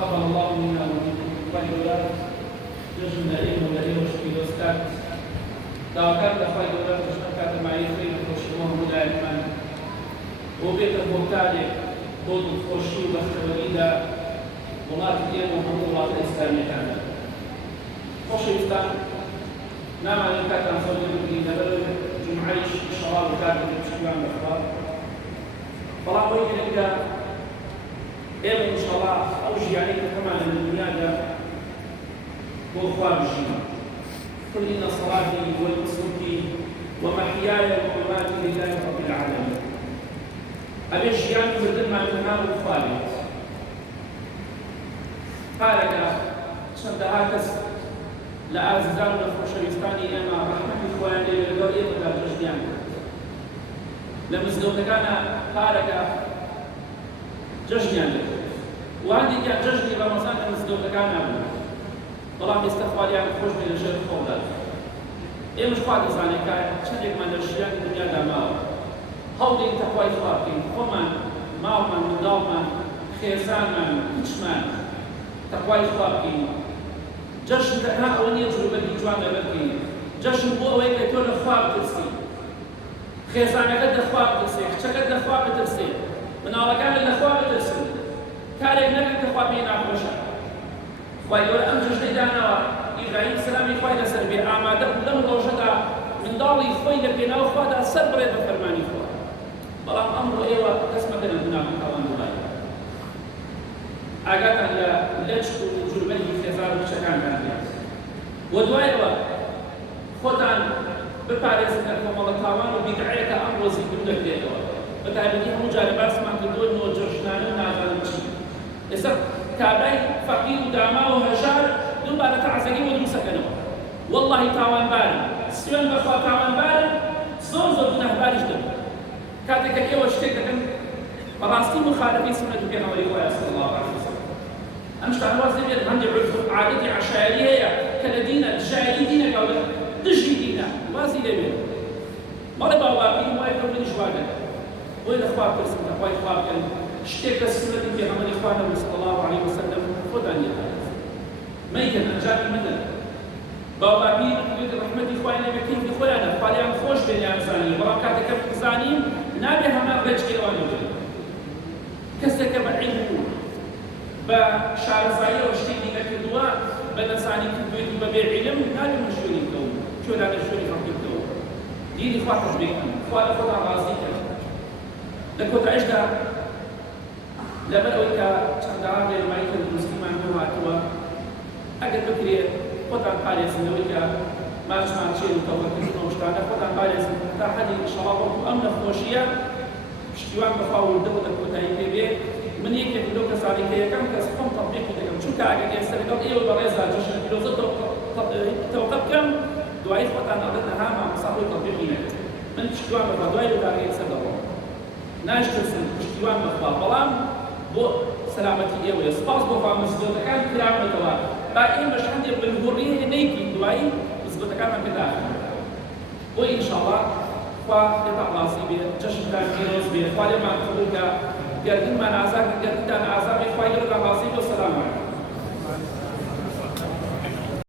تقبل الله منا ومنكم طيبات جزم لئيم ولئيم وشكي دوستات دعوكات لخير ولاد تشتكات معي خير وشموه مدائما وبيت المبتالي بود الخوشي وبختوليدا وما تدين محمد الله الإسلامي كامل خوشي إسلام نعم أن كاتب صديق في نبل جمعيش الشراب وكاتب بشكوان الأخبار فلا ويجي لك إن شاء الله أوجي عليك كمان من الدنيا ده وأخوار الجنة قل إن صلاتي ونسكي ومحياي ومماتي لله رب العالمين أبي الشيان بدل ما ينهار الخالد قال لك شندهاتس لأعززان الخوشويستاني أنا رحمة إخواني للغوية ولا تجديان لمزدوك كان قال لك ججنيان لك وهذه كان ججني رمضان لمزدوك كان أبو طلع استقبال يعني خوش من الشيخ فوضى إيه مش قادر زاني كان شديك من الشيان الدنيا دماغ هودي تقوى إخواتي خمان ماومن مداومن خيزانمن كتشمن تقوى إخواتي جشن ها أولي تجربة جوانا بكي جشن بو أوي كتول إخوات ترسي خيزانة قد إخوات ترسي خشة قد إخوات ترسي من أولاكان الإخوات ترسي كاريك نكت إخوات بينا خوشا ويقول أم جشن إدانا إبراهيم السلام إخوات سربي أعماده لم روشدا من داري إخوات بينا إخوات سربري بفرماني إخوات بلام أمر إيوة تسمى لنا هنا من كوان دولاي أجاك على لجك وجربه في زار بشكل عام ودوايوا خدان بباريس كم الله كوان وبيدعيك أمر وزي بدك تيجوا بتعبدي هم جالباس ما تدور نو جرشنان نازل إذا كابي فقير ودعما وهجار دون بعد تعزقي ودون سكنوا والله تاوان بارن سيون بخوا تاوان بارن زوز دون أهبارش دم كاتك أيوة شتيك براستي مخالفين سنة بيها وليها صلى الله عليه وسلم أمشي على وزن بيد عندي عرف عادتي عشائرية كالدينا الجاهلي دينا قال تجي دينا وازي لبيه ما ربا واقعي ما يفهم من جوانا وين أخوات برسم تقوى إخوات كان شتيك السنة بيها وليها صلى الله عليه وسلم خد عني ما يمكن أن جاء المدن بابا بير يقول رحمة إخواننا بكين في خويانا فاليان خوش بين زاني بركاتك زاني نابي هما رجع كيواني كسك بعلم بشعر زاير وشتيني كدوا بنساني كبيت ببيع علم نابي مشوني كدوا شو هذا مشوني ربي كدوا ديني خاطر بيكم خاطر خاطر رازيك لكن تعيش ده لما لو إنت شندعان للمعيشة المسلمة هو هاتوا أجد بكري خاطر قارئ سنويك ما جمع شيء متوقع مشتاق خاطر قارئ سنويك حدي شرابه أمن خوشية اشتوان بخاول دولة كوتاي بيه من يك لوكا ساري كي كم كاس قم تطبيق كده شو كاجا يا سرقه ايه البريزه جوش فيلوزوف توقف كم دعاء فتان اردنا مع مصاحب تطبيقنا من اشتوان بخاول دعاء يسدوا ناش تسن اشتوان بخاول بلام بو سلامتي ايه ويسباس بو فام مسدود كان كلام توا باقي مش عندي بالغوريه نيكي دعاء مسدود كان كده وان شاء الله فيطلع راسي بجشن كان كيروز بيه فالي ما تقولك قال ما نعزاك قال انت انا عزامي فاير راسي والسلام عليكم